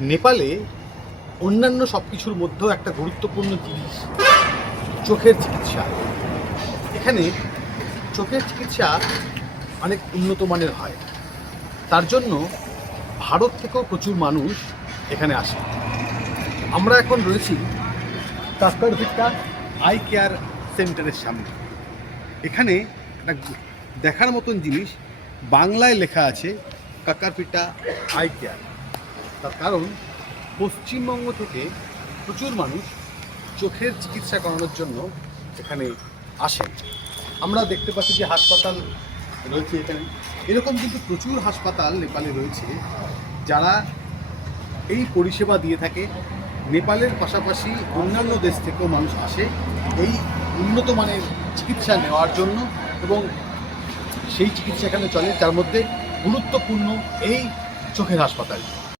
নেপালে অন্যান্য সব কিছুর মধ্যেও একটা গুরুত্বপূর্ণ জিনিস, চোখের চিকিৎসা। এখানে চোখের চিকিৎসা অনেক উন্নত মানের হয়। তার জন্য ভারত থেকেও প্রচুর মানুষ এখানে আসে। আমরা এখন রয়েছি কাস্তারভিট্টা আই কেয়ার সেন্টারের সামনে। এখানে একটা দেখার মতন জিনিস বাংলায় লেখা আছে কাকারপিটা আই কেয়ার। তার কারণ, পশ্চিমবঙ্গ থেকে প্রচুর মানুষ চোখের চিকিৎসা করানোর জন্য এখানে আসেন। আমরা দেখতে পাচ্ছি যে হাসপাতাল রয়েছে এখানে। এরকম কিন্তু প্রচুর হাসপাতাল নেপালে রয়েছে, যারা এই পরিষেবা দিয়ে থাকে। নেপালের পাশাপাশি অন্যান্য দেশ থেকেও মানুষ আসে এই উন্নত মানের চিকিৎসা নেওয়ার জন্য এবং সেই চিকিৎসা এখানে চলে তার মধ্যে গুরুত্বপূর্ণ এই চোখের হাসপাতাল।